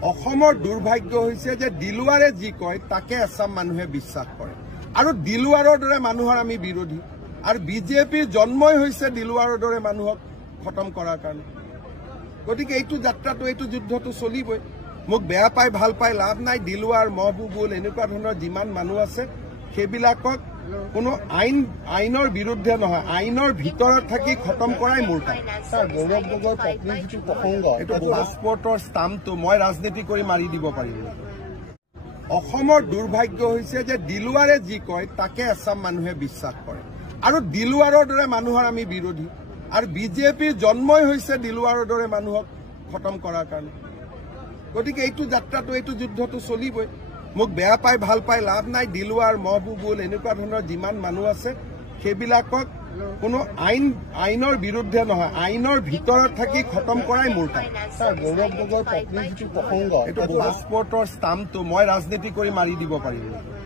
অসমৰ দুৰ্ভাগ্য হৈছে যে দিলৱাৰে যি কয় তাকে এছাম মানুহে বিশ্বাস কৰে আৰু দিলৱাৰৰ দৰে মানুহৰ আমি বিৰোধী আৰু বিজেপিৰ জন্মই হৈছে দিলৱাৰৰ দৰে মানুহক খতম কৰাৰ কাৰণে গতিকে এইটো যাত্ৰাটো এইটো যুদ্ধটো চলিবই মোক বেয়া পাই ভাল পাই লাভ নাই দিলৱাৰ মহবুবুল এনেকুৱা ধৰণৰ যিমান মানুহ আছে সেইবিলাকক কোনো আইনৰ বিৰুদ্ধে নহয় আইনৰ ভিতৰত থাকি খতম কৰাই মোৰ কাম গৌৰৱ গগৈৰ পত্নীৰ যিটো প্ৰসংগ এইটো পাছপৰ্টৰ ষ্টাম্পটো মই ৰাজনীতি কৰি মাৰি দিব পাৰিম অসমৰ দুৰ্ভাগ্য হৈছে যে দিলৱাৰে যি কয় তাকে এছাম মানুহে বিশ্বাস কৰে আৰু দিলৱাৰৰ দৰে মানুহৰ আমি বিৰোধী আৰু বিজেপিৰ জন্মই হৈছে দিলৱাৰৰ দৰে মানুহক খতম কৰাৰ কাৰণে গতিকে এইটো যাত্ৰাটো এইটো যুদ্ধটো চলিবই মোক বেয়া পাই ভাল পাই লাভ নাই দিলৱাৰ মহবুবুল এনেকুৱা ধৰণৰ যিমান মানুহ আছে সেইবিলাকক কোনো আইনৰ বিৰুদ্ধে নহয় আইনৰ ভিতৰত থাকি খতম কৰাই মোৰ কাম গৌৰৱ গগৈৰ পত্নীৰ যিটো প্ৰসংগ এইটো পাছপৰ্টৰ ষ্টাম্পটো মই ৰাজনীতি কৰি মাৰি দিব পাৰিম